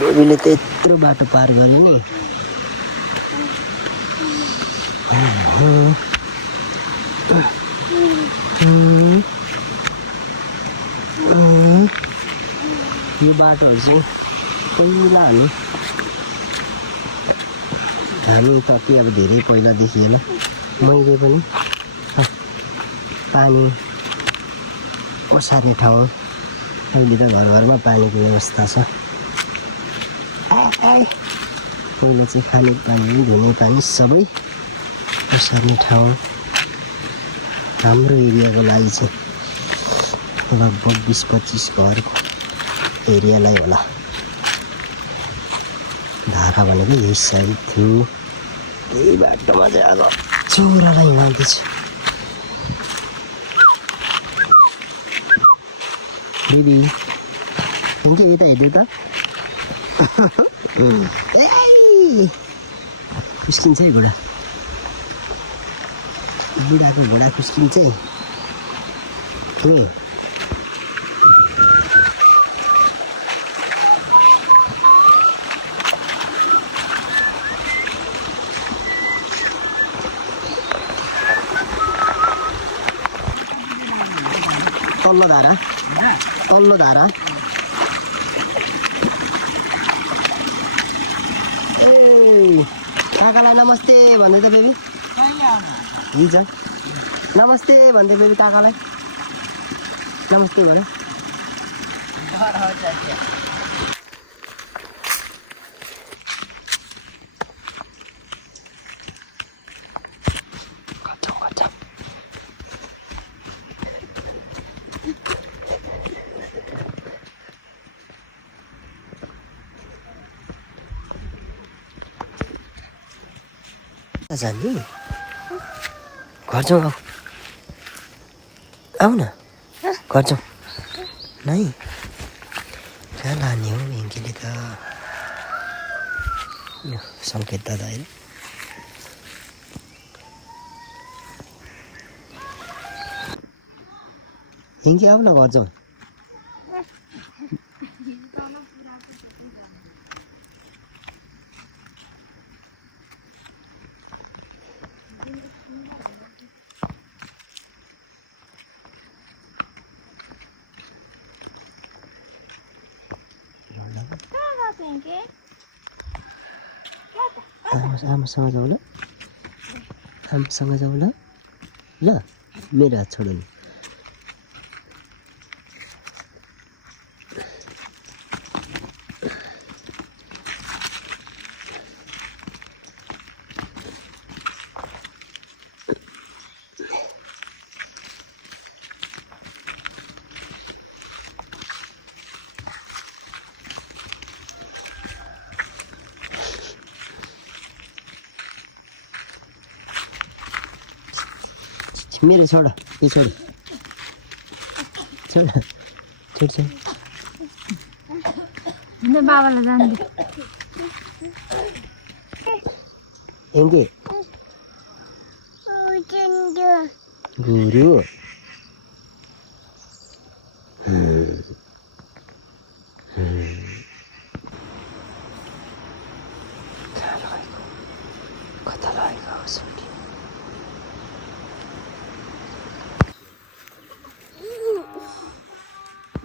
बेबीले त यत्रो बाटो पार गर्यो नि। यो बाटोहरू चाहिँ पहिला हामी त के अब धेरै पहिलादेखि होइन मैले पनि पानी ओसार्ने ठाउँ अहिले त घर घरमा पानीको व्यवस्था छ। पहिला चाहिँ खाने पानी धुने पानी सबै ओसार्ने ठाउँ हाम्रो एरियाको लागि चाहिँ लगभग 20-25 घरको एरियालाई होला। धारा भनेको यही साइड थियो। त्यही बाटोमा चाहिँ अब चोरालाई हिँड्दैछु। दिदी हुन्छ यता हेर्दै त खुस्किन्छ है घोडा। बुढाको घोडा खुस्किन्छ है। तल्लो धारा काकालाई नमस्ते भन्दै त बेबी हिज नमस्ते भन्दै बेबी काकालाई नमस्ते भन। जाने घर जाउँ आऊ न घर जाउँ नै कहाँ लाने हो भेङ्कीले त सङ्केत दादा होइन भेङ्की आऊ न घर जाउँ। आमासँग जाऊ ल आमासँग जाऊ ल ल मेरो हात छोड्नु। मेरो छोड यो छोड छोड छोड छोड बाबालाई जान्दै एङ्गे गुरु